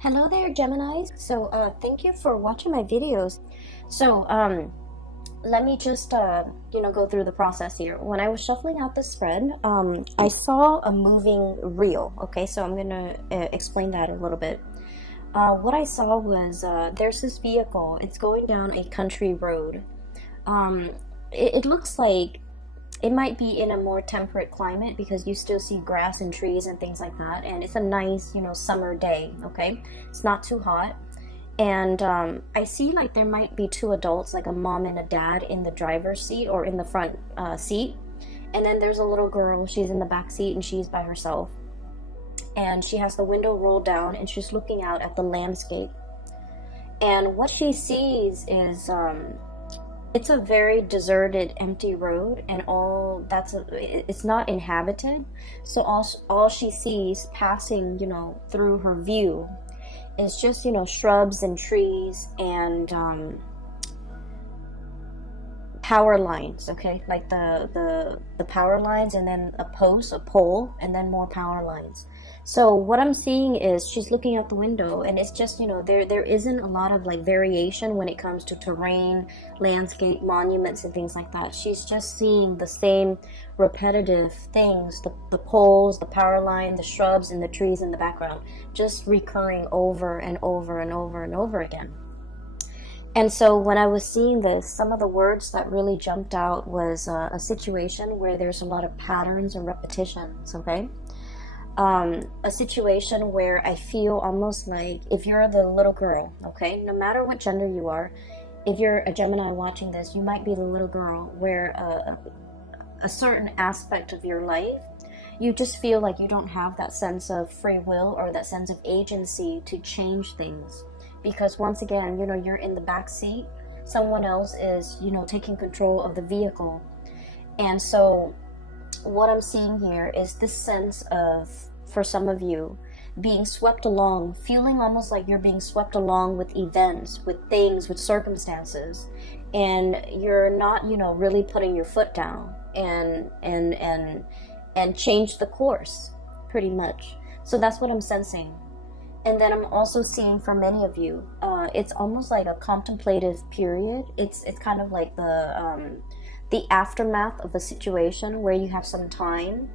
Hello there, Geminis. Thank you for watching my videos. So, let me just, go through the process here. When I was shuffling out the spread, I saw a moving reel. Okay, so I'm gonna explain that a little bit. What I saw was there's this vehicle. It's going down a country road. Um, it looks like it might be in a more temperate climate because you still see grass and trees and things like that, and it's a nice summer day. Okay, it's not too hot, and I see like there might be two adults, like a mom and a dad, in the driver's seat or in the front seat, and then there's a little girl. She's in the back seat and she's by herself, and she has the window rolled down and she's looking out at the landscape, and what she sees is it's a very deserted, empty road, and it's not inhabited. So all she sees passing, through her view is just, shrubs and trees and power lines. Okay, like the power lines, and then a pole, and then more power lines. So what I'm seeing is she's looking out the window, and it's just, there isn't a lot of like variation when it comes to terrain, landscape, monuments, and things like that. She's just seeing the same repetitive things, the poles, the power line, the shrubs, and the trees in the background, just recurring over and over and over and over again. And so when I was seeing this, some of the words that really jumped out was a situation where there's a lot of patterns and repetitions. Okay. A situation where I feel almost like if you're the little girl, okay, no matter what gender you are, if you're a Gemini watching this, you might be the little girl where a certain aspect of your life, you just feel like you don't have that sense of free will or that sense of agency to change things. Because once again, you're in the back seat, someone else is, taking control of the vehicle. And so what I'm seeing here is this sense of, for some of you, being swept along, feeling almost like you're being swept along with events, with things, with circumstances, and you're not, really putting your foot down and change the course, pretty much. So that's what I'm sensing. And then I'm also seeing for many of you, it's almost like a contemplative period. It's kind of like the aftermath of a situation where you have some time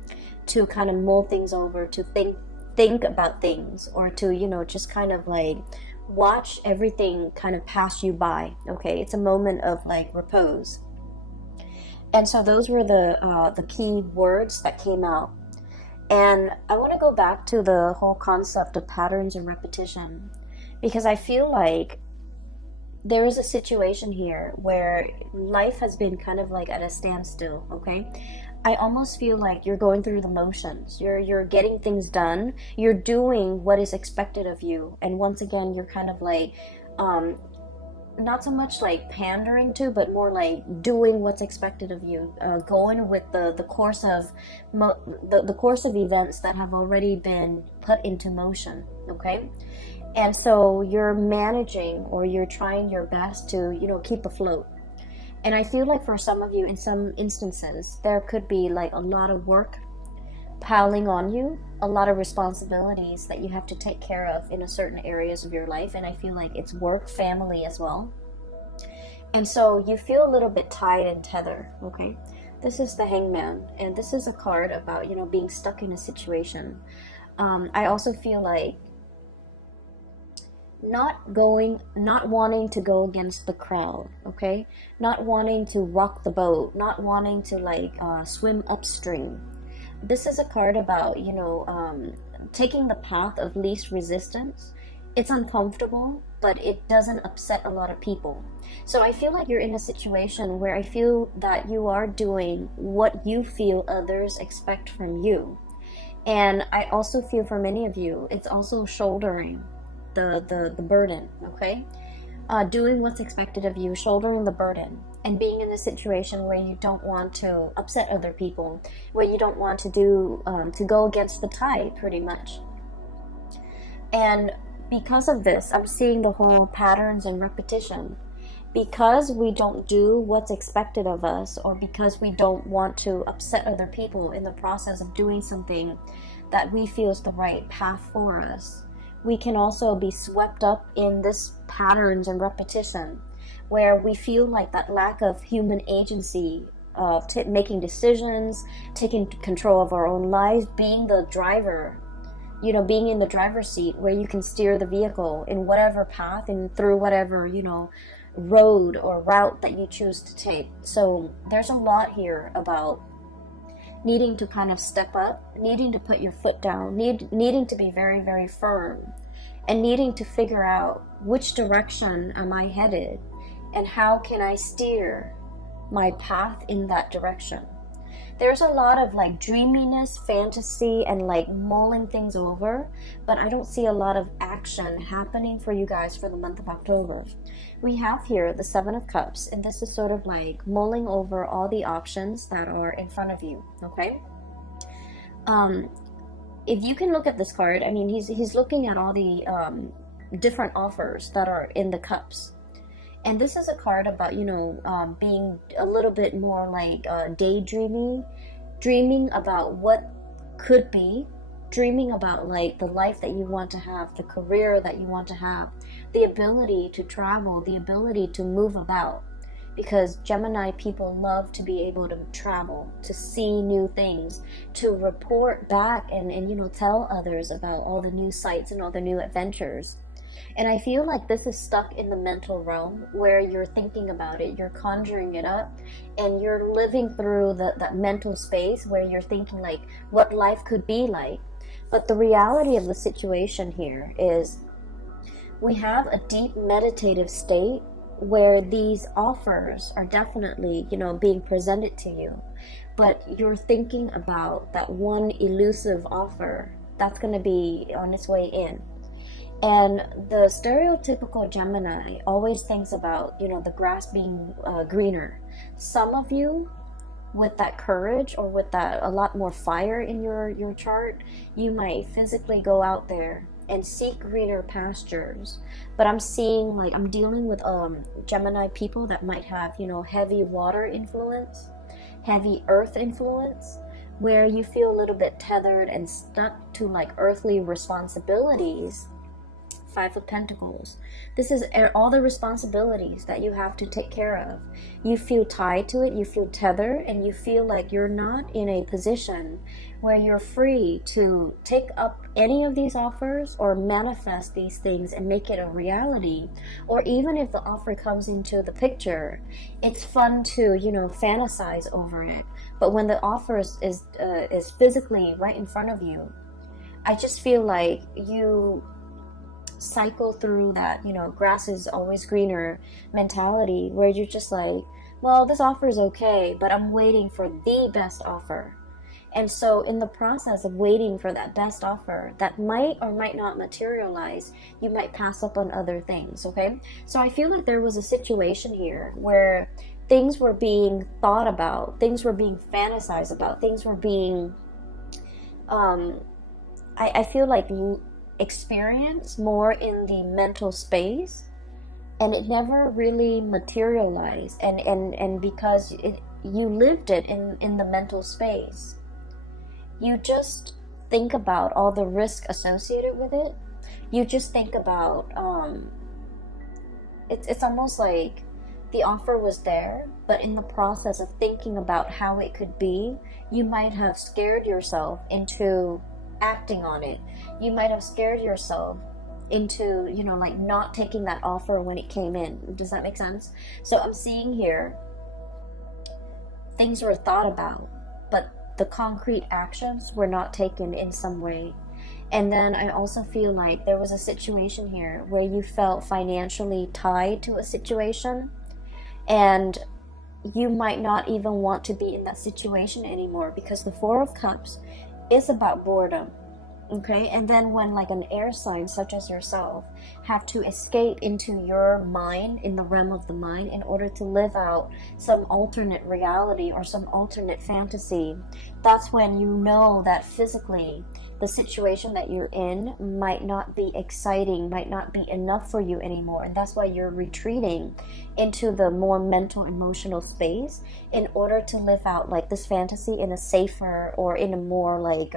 to kind of mull things over, to think about things, or to just kind of like watch everything kind of pass you by. Okay, it's a moment of like repose. And so those were the key words that came out. And I want to go back to the whole concept of patterns and repetition, because I feel like there is a situation here where life has been kind of like at a standstill. Okay, I almost feel like you're going through the motions. You're getting things done. You're doing what is expected of you, and once again, you're kind of like not so much like pandering to, but more like doing what's expected of you, going with the course of the course of events that have already been put into motion. Okay. And so you're managing, or you're trying your best to, keep afloat. And I feel like for some of you, in some instances, there could be like a lot of work piling on you, a lot of responsibilities that you have to take care of in a certain areas of your life. And I feel like it's work, family as well. And so you feel a little bit tied and tethered. Okay. This is the Hangman, and this is a card about, being stuck in a situation. I also feel like not wanting to go against the crowd, okay? Not wanting to rock the boat, not wanting to like swim upstream. This is a card about, taking the path of least resistance. It's uncomfortable, but it doesn't upset a lot of people. So I feel like you're in a situation where I feel that you are doing what you feel others expect from you. And I also feel for many of you, it's also shouldering the burden, okay? Doing what's expected of you, shouldering the burden, and being in a situation where you don't want to upset other people, where you don't want to go against the tide, pretty much. And because of this, I'm seeing the whole patterns and repetition. Because we don't do what's expected of us, or because we don't want to upset other people in the process of doing something that we feel is the right path for us, we can also be swept up in this patterns and repetition, where we feel like that lack of human agency of making decisions, taking control of our own lives, being the driver, you know, being in the driver's seat where you can steer the vehicle in whatever path and through whatever, you know, road or route that you choose to take. So there's a lot here about needing to kind of step up, needing to put your foot down, needing to be very, very firm, and needing to figure out which direction am I headed and how can I steer my path in that direction. There's a lot of like dreaminess, fantasy, and like mulling things over, but I don't see a lot of action happening for you guys for the month of October. We have here the Seven of Cups, and this is sort of like mulling over all the options that are in front of you, okay? If you can look at this card, I mean, he's looking at all the different offers that are in the cups. And this is a card about, you know, being a little bit more like daydreaming, dreaming about what could be, dreaming about like the life that you want to have, the career that you want to have, the ability to travel, the ability to move about. Because Gemini people love to be able to travel, to see new things, to report back and you know, tell others about all the new sights and all the new adventures. And I feel like this is stuck in the mental realm where you're thinking about it, you're conjuring it up, and you're living through that mental space where you're thinking like what life could be like. But the reality of the situation here is we have a deep meditative state where these offers are definitely, you know, being presented to you. But you're thinking about that one elusive offer that's going to be on its way in. And the stereotypical Gemini always thinks about, you know, the grass being greener. Some of you, with that courage or with that a lot more fire in your chart, you might physically go out there and seek greener pastures. But I'm seeing, like, I'm dealing with Gemini people that might have, you know, heavy water influence, heavy earth influence, where you feel a little bit tethered and stuck to like earthly responsibilities. Five of Pentacles. This is all the responsibilities that you have to take care of. You feel tied to it, you feel tethered, and you feel like you're not in a position where you're free to take up any of these offers or manifest these things and make it a reality. Or even if the offer comes into the picture, it's fun to, you know, fantasize over it. But when the offer is physically right in front of you, I just feel like you cycle through that, you know, grass is always greener mentality, where you're just like, well, this offer is okay, but I'm waiting for the best offer. And so in the process of waiting for that best offer that might or might not materialize, you might pass up on other things, okay? So I feel like there was a situation here where things were being thought about, things were being fantasized about, things were being I feel like experience more in the mental space, and it never really materialized, and because you lived it in the mental space, you just think about all the risk associated with it. You just think about it's almost like the offer was there, but in the process of thinking about how it could be, you might have scared yourself into acting on it. You might have scared yourself into, you know, like not taking that offer when it came in. Does that make sense? So I'm seeing here things were thought about, but the concrete actions were not taken in some way. And then I also feel like there was a situation here where you felt financially tied to a situation, and you might not even want to be in that situation anymore, because the Four of Cups is about boredom, okay? And then when like an air sign such as yourself have to escape into your mind, in the realm of the mind, in order to live out some alternate reality or some alternate fantasy, that's when you know that physically the situation that you're in might not be exciting, might not be enough for you anymore. And that's why you're retreating into the more mental, emotional space in order to live out like this fantasy in a safer or in a more like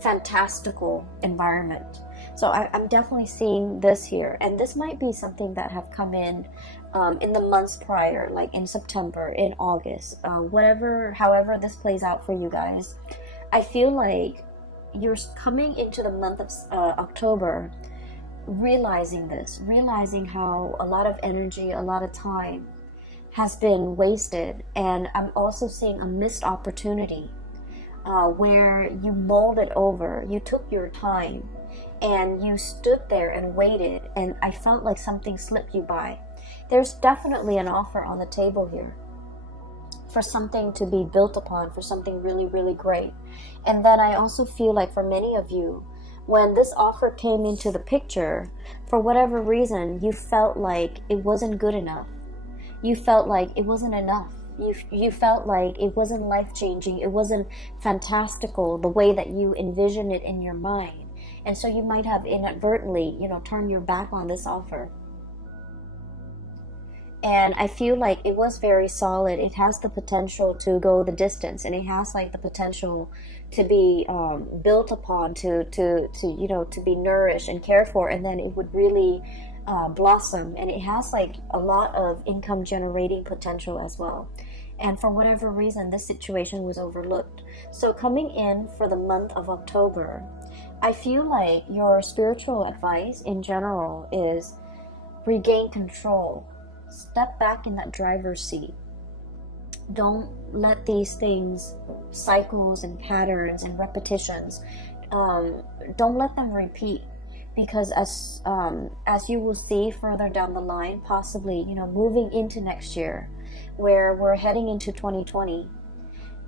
fantastical environment. So I'm definitely seeing this here, and this might be something that have come in the months prior, like in September, in August, however this plays out for you guys. I feel like you're coming into the month of October, realizing how a lot of energy, a lot of time has been wasted. And I'm also seeing a missed opportunity where you mulled it over, you took your time, and you stood there and waited, and I felt like something slipped you by. There's definitely an offer on the table here for something to be built upon, for something really, really great. And then I also feel like for many of you, when this offer came into the picture, for whatever reason, you felt like it wasn't good enough. You felt like it wasn't enough. You felt like it wasn't life-changing. It wasn't fantastical the way that you envisioned it in your mind. And so you might have inadvertently, turned your back on this offer. And I feel like it was very solid. It has the potential to go the distance, and it has like the potential to be built upon, to be nourished and cared for, and then it would really blossom. And it has like a lot of income generating potential as well. And for whatever reason, this situation was overlooked. So coming in for the month of October, I feel like your spiritual advice in general is regain control. Step back in that driver's seat. Don't let these things, cycles and patterns and repetitions, don't let them repeat. Because as you will see further down the line, possibly, moving into next year, where we're heading into 2020,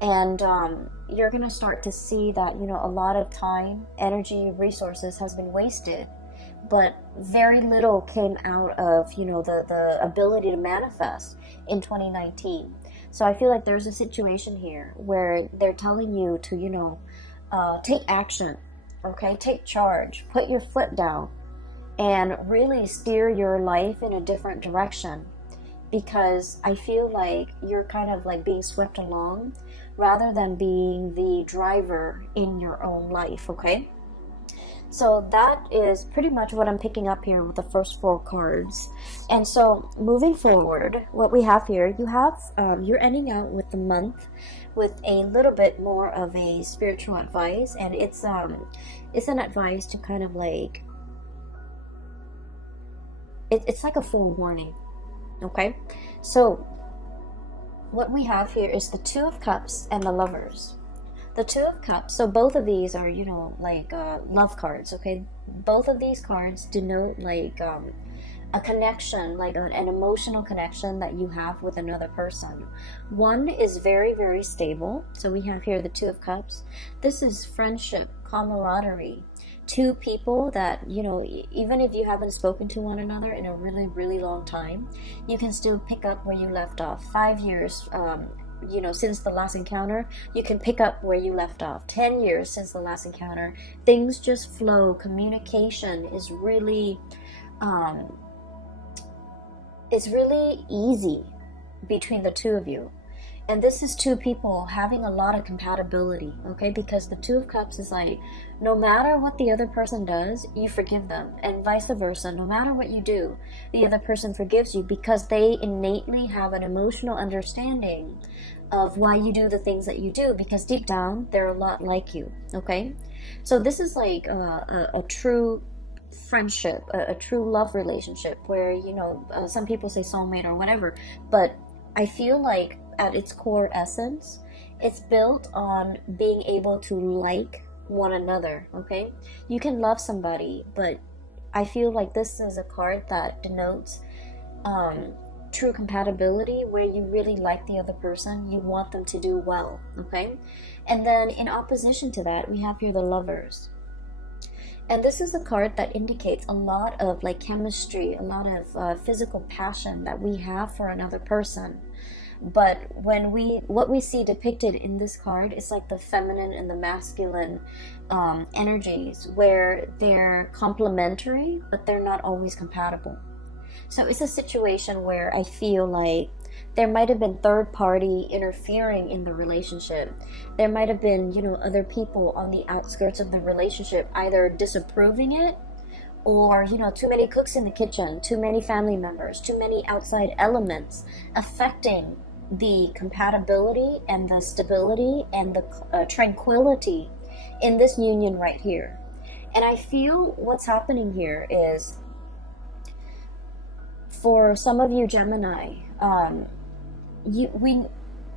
and you're going to start to see that, a lot of time, energy, resources has been wasted, but very little came out of, the ability to manifest in 2019. So I feel like there's a situation here where they're telling you to, take action. Okay, take charge, put your foot down, and really steer your life in a different direction, because I feel like you're kind of like being swept along rather than being the driver in your own life, okay? So that is pretty much what I'm picking up here with the first 4 cards. And so moving forward, what we have here, you're ending out with the month with a little bit more of a spiritual advice, and it's an advice to kind of like, it's like a forewarning, okay? So what we have here is the 2 of Cups and the Lovers. The 2 of Cups, so both of these are, love cards, okay? Both of these cards denote like a connection, like an emotional connection that you have with another person. One is very, very stable. So we have here the 2 of Cups. This is friendship, camaraderie. 2 people that, even if you haven't spoken to one another in a really, really long time, you can still pick up where you left off. 5 years, since the last encounter, you can pick up where you left off. 10 years since the last encounter, things just flow. Communication is really, it's really easy between the 2 of you. And this is 2 people having a lot of compatibility, okay? Because the 2 of Cups is like, no matter what the other person does, you forgive them. And vice versa, no matter what you do, the other person forgives you, because they innately have an emotional understanding of why you do the things that you do, because deep down, they're a lot like you, okay? So this is like a true friendship, a true love relationship where, some people say soulmate or whatever, but I feel like at its core essence, it's built on being able to like one another, okay? You can love somebody, but I feel like this is a card that denotes true compatibility, where you really like the other person, you want them to do well, okay? And then in opposition to that, we have here the Lovers. And this is the card that indicates a lot of like chemistry, a lot of physical passion that we have for another person. But what we see depicted in this card is like the feminine and the masculine energies, where they're complementary, but they're not always compatible. So it's a situation where I feel like there might have been third party interfering in the relationship. There might have been, other people on the outskirts of the relationship either disapproving it or, you know, too many cooks in the kitchen, too many family members, too many outside elements affecting the compatibility and the stability and the tranquility in this union right here. And I feel what's happening here is, for some of you Gemini,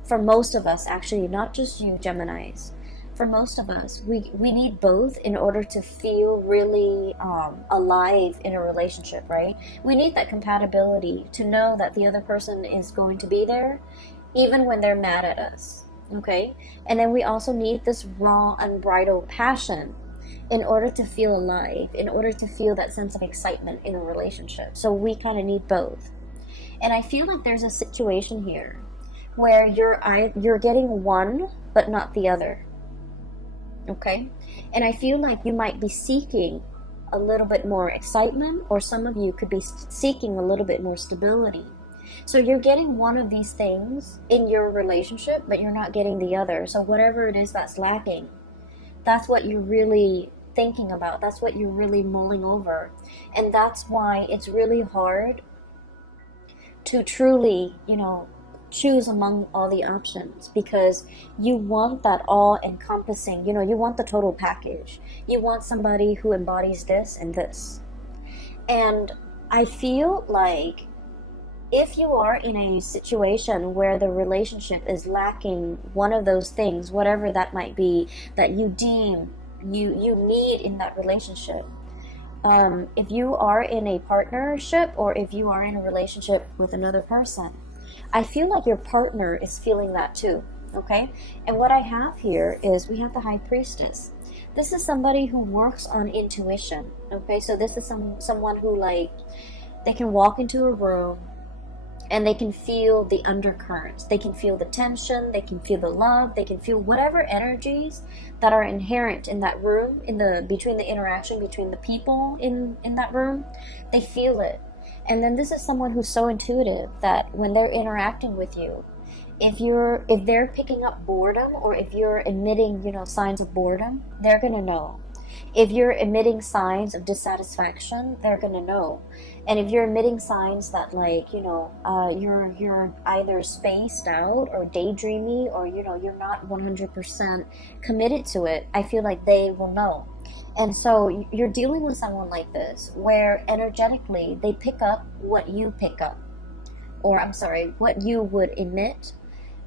for most of us, actually, not just you Geminis, for most of us, we need both in order to feel really alive in a relationship, right? We need that compatibility to know that the other person is going to be there even when they're mad at us, okay? And then we also need this raw, unbridled passion in order to feel alive, in order to feel that sense of excitement in a relationship. So we kind of need both. And I feel like there's a situation here where you're getting one but not the other. Okay? And I feel like you might be seeking a little bit more excitement, or some of you could be seeking a little bit more stability. So you're getting one of these things in your relationship, but you're not getting the other. So whatever it is that's lacking, that's what you're really thinking about. That's what you're really mulling over. And that's why it's really hard to truly, you know, choose among all the options, because you want that all-encompassing, you know, you want the total package. You want somebody who embodies this and this. And I feel like if you are in a situation where the relationship is lacking one of those things, whatever that might be, that you deem you need in that relationship, if you are in a partnership or if you are in a relationship with another person, I feel like your partner is feeling that too, okay? And what I have here is we have the High Priestess. This is somebody who works on intuition, okay? So this is someone who, like, they can walk into a room and they can feel the undercurrents. They can feel the tension, they can feel the love, they can feel whatever energies that are inherent in that room, between the interaction between the people in that room. They feel it. And then this is someone who's so intuitive that when they're interacting with you, if they're picking up boredom, or if you're emitting, you know, signs of boredom, they're gonna know. If you're emitting signs of dissatisfaction, they're gonna know. And if you're emitting signs that, like, you know, you're either spaced out or daydreamy, or, you know, you're not 100% committed to it, I feel like they will know. And so you're dealing with someone like this, where energetically they pick up what you pick up, or what you would emit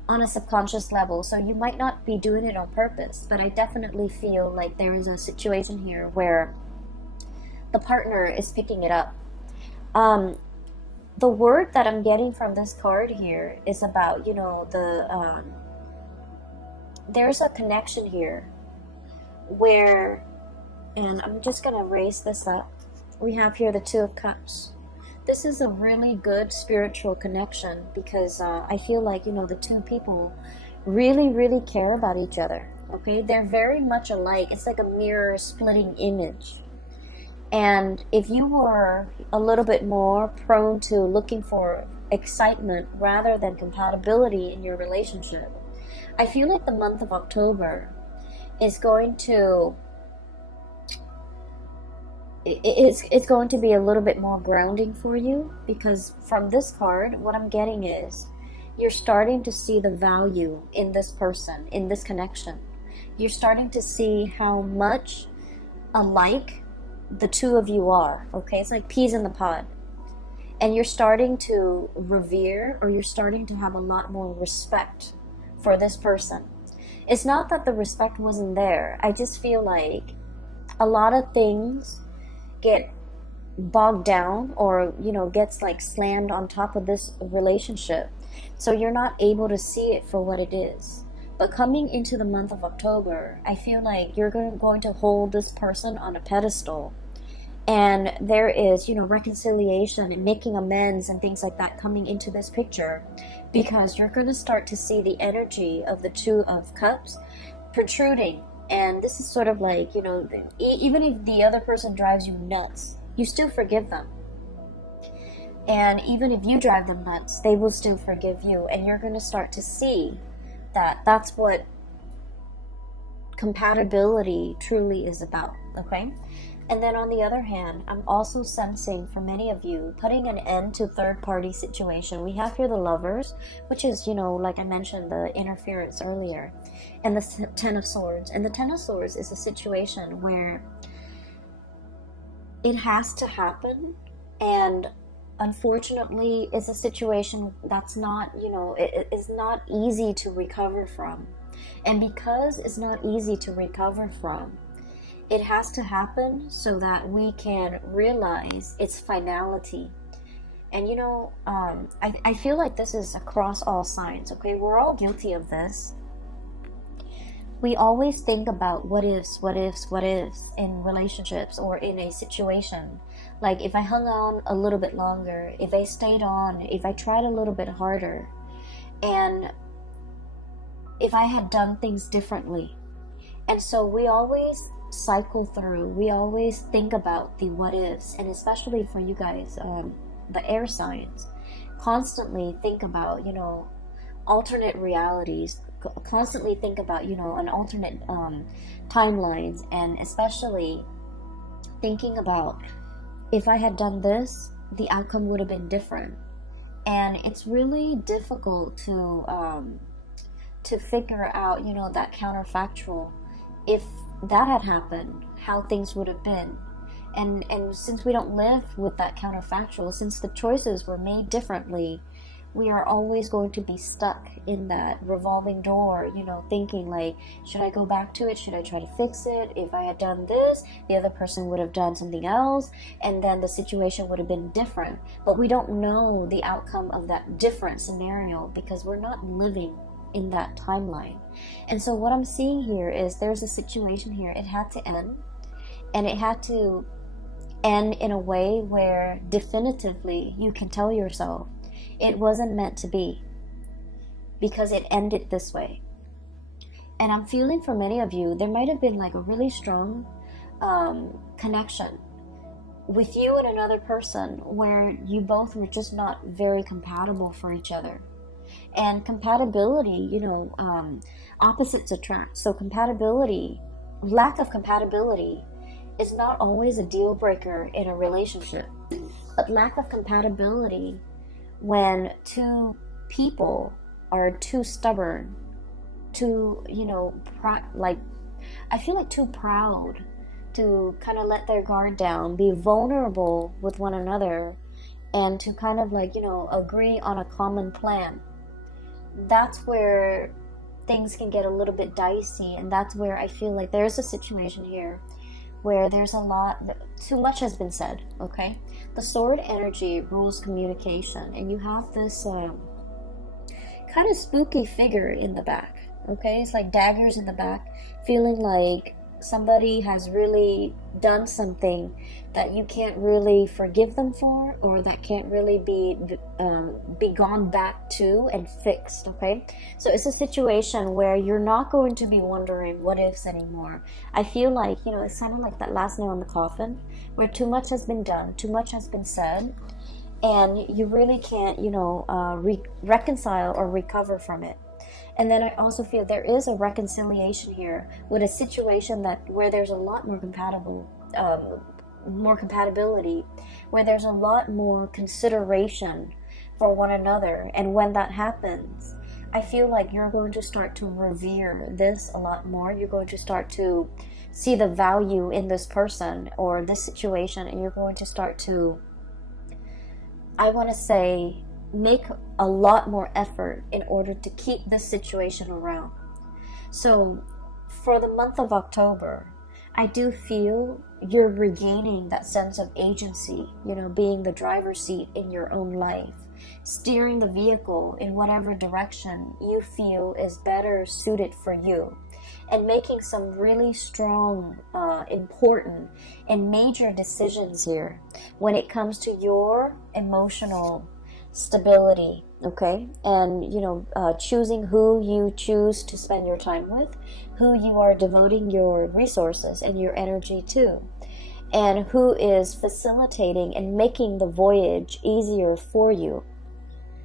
on a subconscious level. So you might not be doing it on purpose, but I definitely feel like there is a situation here where the partner is picking it up. The word that I'm getting from this card here is about, you know, there's a connection here where, and I'm just going to raise this up. We have here the Two of Cups. This is a really good spiritual connection, because I feel like, you know, the two people really, really care about each other. Okay? They're very much alike. It's like a mirror splitting image. And if you were a little bit more prone to looking for excitement rather than compatibility in your relationship, I feel like the month of October is going to it's going to be a little bit more grounding for you, because from this card, what I'm getting is you're starting to see the value in this person, in this connection. You're starting to see how much alike the two of you are, okay? It's like peas in the pod. And you're starting to revere, or you're starting to have a lot more respect for this person. It's not that the respect wasn't there. I just feel like a lot of things get bogged down, or, you know, gets like slammed on top of this relationship. So you're not able to see it for what it is. But coming into the month of October, I feel like you're going to hold this person on a pedestal. And there is, you know, reconciliation and making amends and things like that coming into this picture, because you're going to start to see the energy of the Two of Cups protruding. And this is sort of like, you know, even if the other person drives you nuts, you still forgive them. And even if you drive them nuts, they will still forgive you. And you're going to start to see that that's what compatibility truly is about, okay? And then on the other hand, I'm also sensing for many of you putting an end to third-party situation. We have here the Lovers, which is, you know, like I mentioned, the interference earlier, and the Ten of Swords. And the Ten of Swords is a situation where it has to happen, and unfortunately it's a situation that's not, you know, it is not easy to recover from. And because it's not easy to recover from, it has to happen so that we can realize its finality. And you know, I feel like this is across all signs, okay? We're all guilty of this. We always think about what ifs in relationships or in a situation. Like, if I hung on a little bit longer, if I stayed on, if I tried a little bit harder, and if I had done things differently. And so we always cycle through, we always think about the what ifs, and especially for you guys, the air signs, constantly think about, you know, alternate realities, constantly think about, you know, an alternate timelines, and especially thinking about, if I had done this, the outcome would have been different. And it's really difficult to figure out, you know, that counterfactual, if that had happened, how things would have been. And since we don't live with that counterfactual, since the choices were made differently, we are always going to be stuck in that revolving door, you know, thinking like, should I go back to it? Should I try to fix it? If I had done this, the other person would have done something else, and then the situation would have been different. But we don't know the outcome of that different scenario because we're not living in that timeline. And so what I'm seeing here is there's a situation here, it had to end, and it had to end in a way where definitively you can tell yourself it wasn't meant to be, because it ended this way. And I'm feeling for many of you, there might have been like a really strong connection with you and another person where you both were just not very compatible for each other. And compatibility, you know, opposites attract. So compatibility, lack of compatibility is not always a deal breaker in a relationship. But lack of compatibility, when two people are too stubborn, too, you know, I feel like too proud to kind of let their guard down, be vulnerable with one another, and to kind of like, you know, agree on a common plan. That's where things can get a little bit dicey, and that's where I feel like there's a situation here where there's a lot, too much has been said, okay? The sword energy rules communication, and you have this kind of spooky figure in the back, okay? It's like daggers in the back, feeling like somebody has really done something that you can't really forgive them for, or that can't really be gone back to and fixed, okay? So it's a situation where you're not going to be wondering what ifs anymore. I feel like, you know, it's kind of like that last nail in the coffin, where too much has been done, too much has been said, and you really can't, you know, reconcile or recover from it. And then I also feel there is a reconciliation here with a situation where there's a lot more compatibility, where there's a lot more consideration for one another. And when that happens, I feel like you're going to start to revere this a lot more. You're going to start to see the value in this person or this situation, and you're going to start to, I want to say, make a lot more effort in order to keep this situation around. So for the month of October, I do feel you're regaining that sense of agency, you know, being the driver's seat in your own life, steering the vehicle in whatever direction you feel is better suited for you, and making some really strong, important, and major decisions here when it comes to your emotional stability, okay? And, you know, choosing who you choose to spend your time with, who you are devoting your resources and your energy to, and who is facilitating and making the voyage easier for you.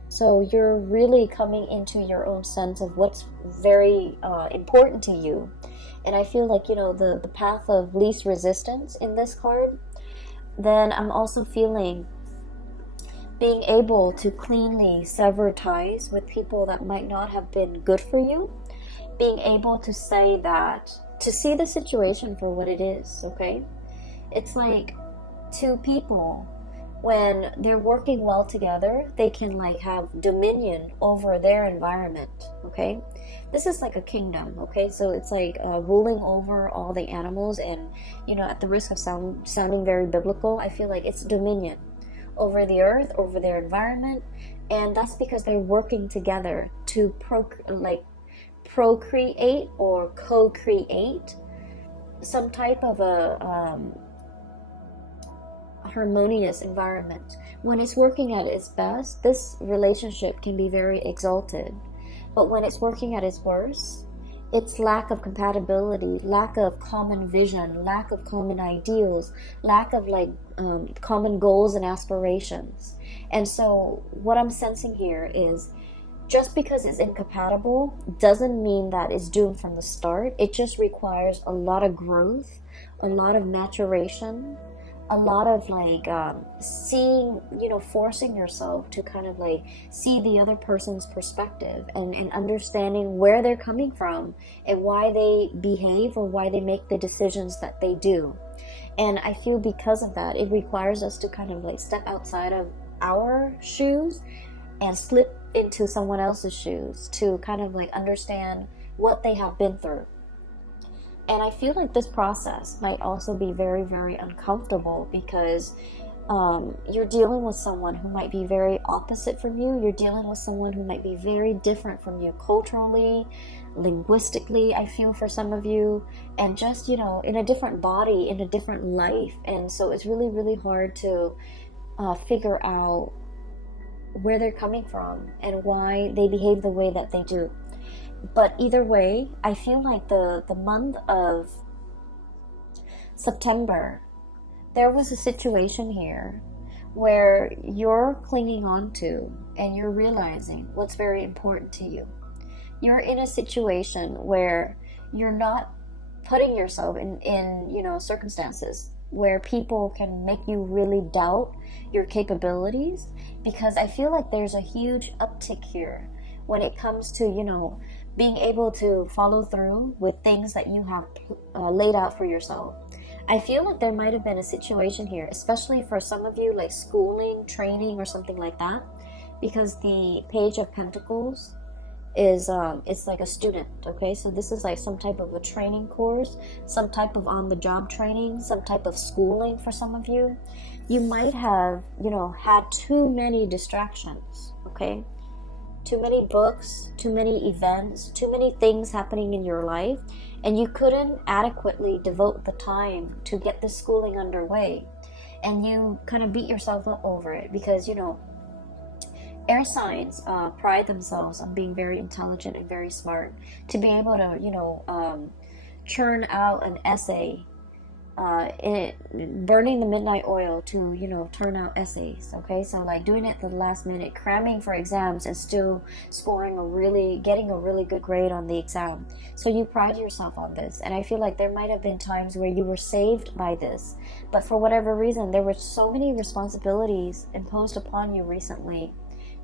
So you're really coming into your own sense of what's very important to you, and I feel like, the path of least resistance in this card, then I'm also feeling being able to cleanly sever ties with people that might not have been good for you, being able to say that, to see the situation for what it is, okay? It's like two people, when they're working well together, they can like have dominion over their environment, okay? This is like a kingdom, okay? So it's like ruling over all the animals, and at the risk of sounding very biblical, I feel like it's dominion over the earth, over their environment, and that's because they're working together to procreate or co-create some type of a harmonious environment. When it's working at its best, this relationship can be very exalted, but when it's working at its worst, it's lack of compatibility, lack of common vision, lack of common ideals, lack of common goals and aspirations. And so what I'm sensing here is, just because it's incompatible doesn't mean that it's doomed from the start. It just requires a lot of growth, a lot of maturation, a lot of seeing, forcing yourself to kind of see the other person's perspective, and understanding where they're coming from and why they behave or why they make the decisions that they do. And I feel because of that, it requires us to kind of step outside of our shoes and slip into someone else's shoes to kind of understand what they have been through. And I feel like this process might also be very, very uncomfortable, because you're dealing with someone who might be very opposite from you. You're dealing with someone who might be very different from you culturally, linguistically, I feel, for some of you, and just, in a different body, in a different life. And so it's really, really hard to figure out where they're coming from and why they behave the way that they do. But either way, I feel like the month of September, there was a situation here where you're clinging on to and you're realizing what's very important to you. You're in a situation where you're not putting yourself in circumstances where people can make you really doubt your capabilities, because I feel like there's a huge uptick here when it comes to, being able to follow through with things that you have laid out for yourself. I feel like there might have been a situation here, especially for some of you, like schooling, training, or something like that, because the Page of Pentacles is it's like a student, okay? So this is like some type of a training course, some type of on-the-job training, some type of schooling for some of you. You might have, had too many distractions, okay? Too many books, too many events, too many things happening in your life, and you couldn't adequately devote the time to get this schooling underway. And you kind of beat yourself up over it because, air signs pride themselves on being very intelligent and very smart. To be able to, churn out an essay, burning the midnight oil to, turn out essays, okay? So doing it at the last minute, cramming for exams and still getting a really good grade on the exam. So you pride yourself on this. And I feel like there might have been times where you were saved by this, but for whatever reason, there were so many responsibilities imposed upon you recently.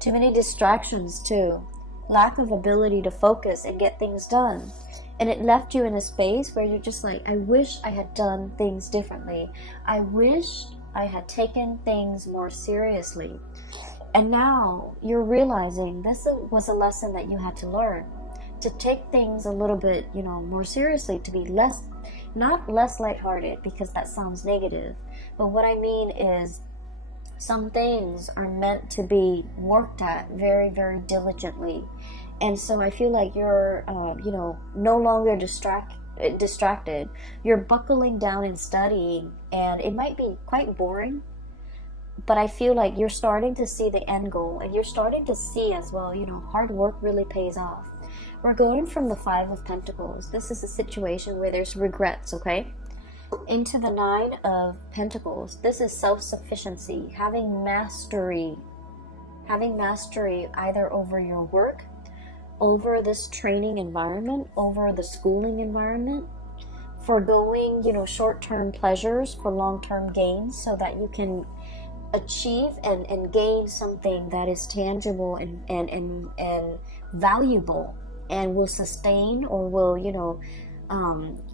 Too many distractions too. Lack of ability to focus and get things done. And it left you in a space where you're just like, I wish I had done things differently. I wish I had taken things more seriously. And now you're realizing this was a lesson that you had to learn. To take things a little bit, more seriously, to be not less lighthearted, because that sounds negative. But what I mean is, some things are meant to be worked at very, very diligently. And so I feel like you're, no longer distracted. You're buckling down and studying, and it might be quite boring, but I feel like you're starting to see the end goal, and you're starting to see as well, hard work really pays off. We're going from the Five of Pentacles. This is a situation where there's regrets, okay? Into the Nine of Pentacles. This is self-sufficiency, having mastery either over your work, over this training environment, over the schooling environment, foregoing, you know, short-term pleasures for long-term gains so that you can achieve and gain something that is tangible and valuable and will sustain or will, you know,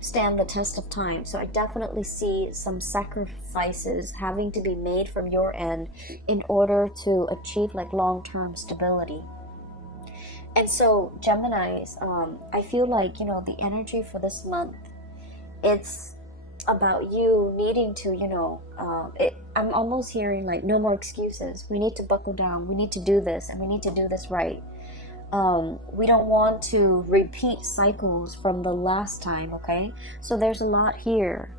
stand the test of time. So I definitely see some sacrifices having to be made from your end in order to achieve like long-term stability. And so Geminis, I feel like, you know, the energy for this month, it's about you needing to, you know, I'm almost hearing like no more excuses. We need to buckle down. We need to do this, and we need to do this right. We don't want to repeat cycles from the last time, okay? So there's a lot here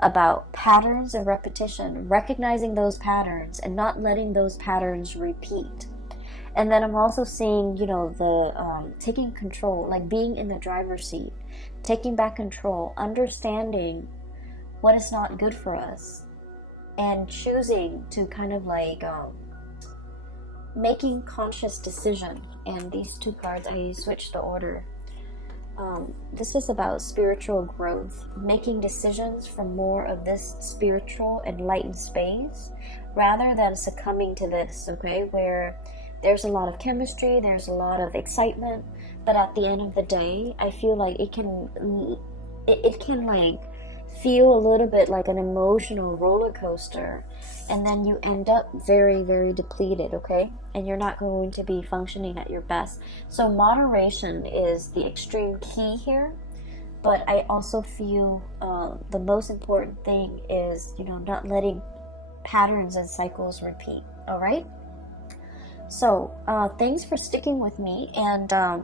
about patterns and repetition, recognizing those patterns and not letting those patterns repeat. And then I'm also seeing, you know, the taking control, like being in the driver's seat, taking back control, understanding what is not good for us, and choosing to kind of like making conscious decision. And these two cards, I switched the order. This is about spiritual growth, making decisions from more of this spiritual enlightened space rather than succumbing to this, okay, where there's a lot of chemistry, there's a lot of excitement, but at the end of the day, I feel like it can like feel a little bit like an emotional roller coaster, and then you end up very, very depleted, okay? And you're not going to be functioning at your best. So moderation is the extreme key here, but I also feel the most important thing is, you know, not letting patterns and cycles repeat, all right? So thanks for sticking with me, and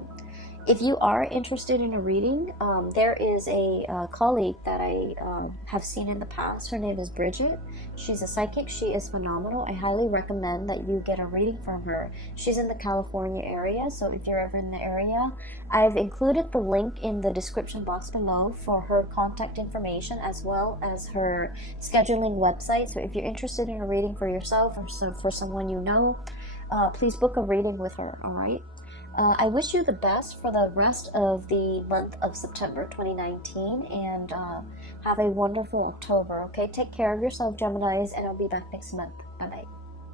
if you are interested in a reading, there is a colleague that I have seen in the past. Her name is Bridget. She's a psychic. She is phenomenal. I highly recommend that you get a reading from her. She's in the California area, so if you're ever in the area, I've included the link in the description box below for her contact information as well as her scheduling website. So if you're interested in a reading for yourself or for someone you know, please book a reading with her, all right? I wish you the best for the rest of the month of September 2019, and have a wonderful October, okay? Take care of yourself, Geminis, and I'll be back next month. Bye-bye.